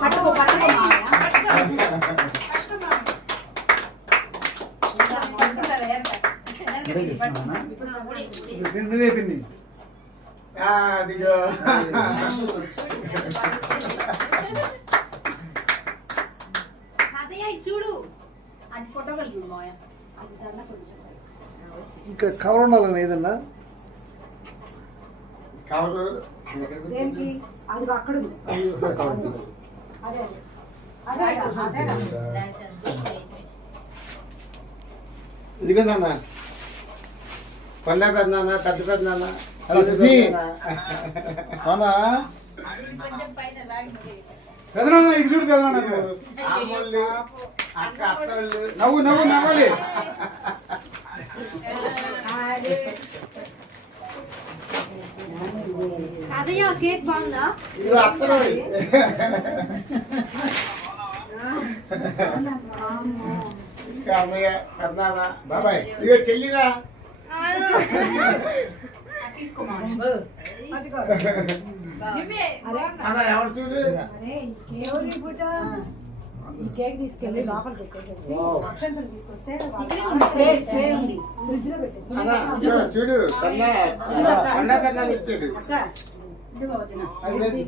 పట్టుకో పట్టుకో నువ్వేపింది అదిగో అదయ్య చూడు అది ఫోటోలు చూడు మాయ అది దాంట్లో కొంచెం ఇంకా కవర్ ఉండాలని ఏదన్నా కవరు దేనికి అది అక్కడ ఉంది అదే అదే అదే ఇదిగో నాన్న కొండ పెద్దనాన్న పెద్ద పెద్దనాన్న అలా శశి. అవునా పెదనాన్న ఇటు చూడు పెదనాన్న నువ్వు. అమ్మోళ్ళు అక్క అత్తోళ్ళు నవ్వు నవ్వు నవ్వాలి. అదయ్య కేక్ బాగుందా ఇదిగో అత్తలు ఇంకా అమ్మయ్య పెద్దనాన్న బాబాయ్ ఇదిగో చెల్లిరా అన్న ఎవరు చూడు ఈ కేక్ తీసుకెళ్ళి లోపల పెట్టేసేసి అక్షంతలు తీసుకొస్తే ఫ్రిడ్జ్ లో పెట్టేసి అన్న ఇదిగో చూడు కొండ పెద్దనాన్న ఇచ్చాడు అది లేదు.